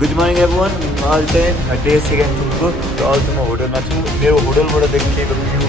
Good morning everyone, अहिले चाहिँ day second टुरको र अहिले चाहिँ म होटलमा छु। मेरो होटलबाट देखिएको भ्यू